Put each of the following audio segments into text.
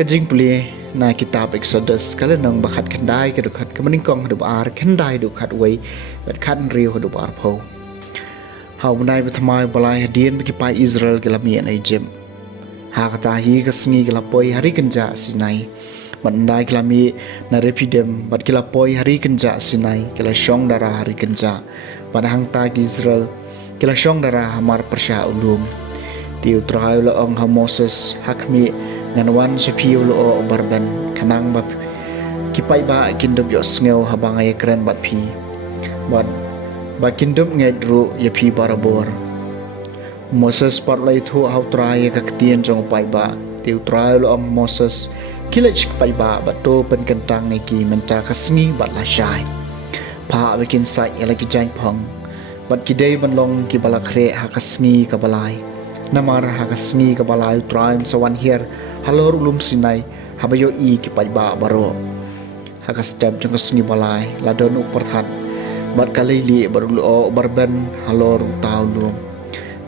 Ka Jingpule na kitab Exodus kala nang bakat kandai ka dukat ka maningkong hadup ar kandai dukat way bat Khathynriew hadup ar po. Hau manai bathamai balai hadian bekipai Israel kelami an Egypt. Ha katahi ka Sngi kelapoi hari kenja Sinai. Mandai kelami na repidem bat kelapoi hari kenja Sinai kela syong darah hari kenja. Pada hang tag Israel kela syong darah hamar persya ulum. Tiu terayu laong ha Moses hakmi nganawan sa piyo loo barban kanang bap kipai ba kindup yo sngew habang ay kren bat pi bat ba kindup ngay dru ya pi barabor Moses Palei thu hau trai ka ktien jong pai ba tiu trai lo Moses kilach pai ba bat to pen kentang ngay ki menta ka Sngi bat la shai pa bikin sai ya lagi jang pong bat kidei ban long ki bala kre ha ka Sngi ka balai namar ha ka Sngi ka balai trai sawan hier halor ulum Sinai habayo i ki pai ba baro haka step jong Sngi balai ladon uperthat bat kalili barulo barban halor taulum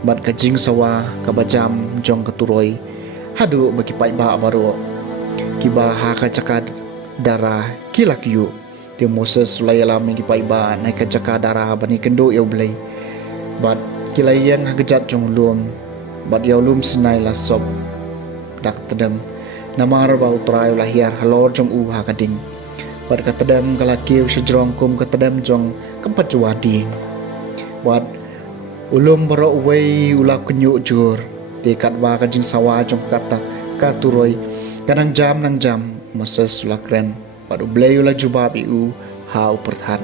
bat ka jing sawa ka bajam jong katuroi hadu bagi pai ba baro ki ba haka cakad darah kilak yu ti Moses layala mi ki pai ba nai ka cakad darah bani kendo yo blai bat kilayang hagajat jong lum bat yo lum Sinai la sob dak tedem namar bau trai lahir halor jong u ha kading bat ka tedem kala kiu sejrong kum ka tedem jong kempajua ding wat ulum baro wei ulak kunyu jur te kat ba ka jing sawa jong kata ka turoi kanang jam nang jam Moses lakren bat ublei ula jubabi u ha uperthan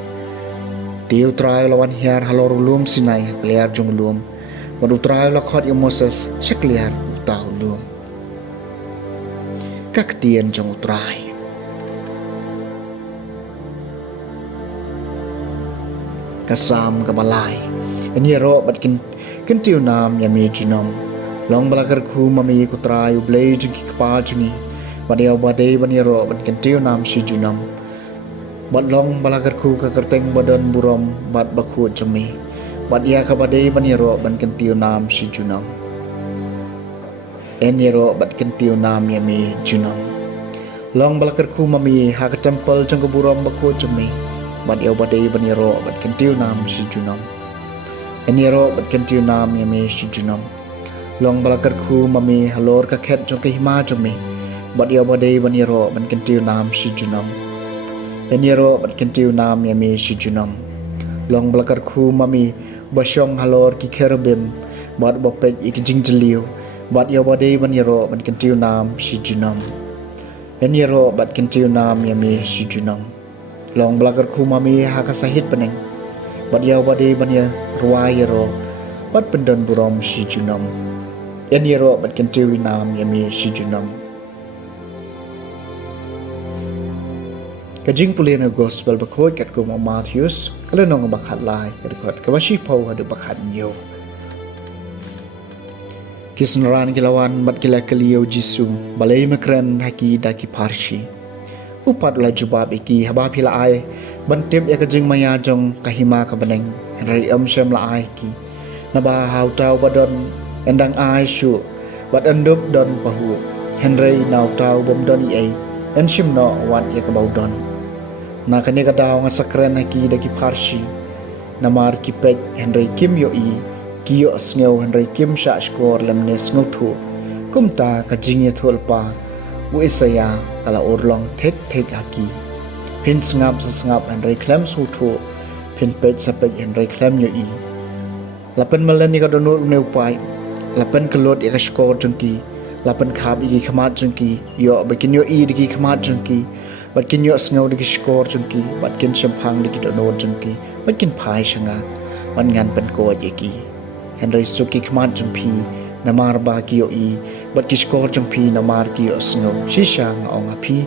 tiu trai lawan hiar halor ulum Sinai kliar jong ulum bat utrai lakhot yu Moses sekliar utau ulum kaktien jong utrai kasam kabalai ini ro bat kin nam yami jinom long balakar khu mami kutrai ublei jing kpa juni badia badai bani ro bat kin nam si junam bat long balakar khu ka kerteng badan burom bat bakhu jumi badia ka badai bani ro ban kin nam si junam Enyero bat kentiu nam yami junong long balakar khu mami ha ka temple jong burom bakho jumi bat yo badai baniro bat kentiu nam si junong Enyero bat kentiu nam yami si junong long balakar khu mami halor ka khet jong ka hima jumi bat yo badai baniro ban kentiu nam si junong Enyero bat kentiu nam yami si junong long balakar khu mami basyong halor ki kerubim bat bopek ik jingjeliu bat yo badai baniro ban kentiu nam si junam Enyero bat kentiu nam yami si junam long balakar khu mami ha ka sahit peneng bat yo badai banya ruayero bat pendan burom si junam Enyero bat kentiu nam yami si junam ka Jingpule na gospel bakhoi kat ko Matthews kala nong bakhat lai ka kabashi pau hadu bakhat yo Kisnaran kilawan bat kila keliau jisu balai makran haki daki parshi upat la jubab iki haba pila ai bantip ya kajing maya jong kahima ka beneng rai syam la ai ki naba hau tau badon endang ai shu bat andup don pahu henry nau tau bom don ai en shim no wat ya ka baudon na kani ka daw nga sakran haki daki parshi namar ki pek henry kim yo i kiyo sngew henry kim sha skor lemne sngotu kumta ka jingye tholpa u isaya kala orlong thek haki pin sngap henry klem su thu pin pet sa pek henry klem yo i lapan malan ni ka donor ne upai lapan kelot ya ka skor jengki lapan khap igi khamat jengki yo bakin yo i digi khamat jengki batkin yo sngaw digi skor jengki batkin champhang digi donor jengki batkin phai shanga ban ngan pen ko yeki henry suki khamat jengpi namar ba ki yo i batki skor jengpi namar ki yo sngaw shishang ong api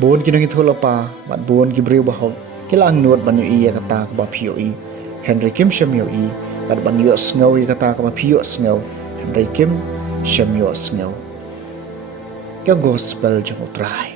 bon kinong itholapa bat bon ki breu ba kilang nuot ban yo i ya kata ba phi yo i Henry Kim Shem yo i bat ban yo sngaw i kata ka phi yo sngaw Henry Kim Shem yo sngaw ka gospel jang utrai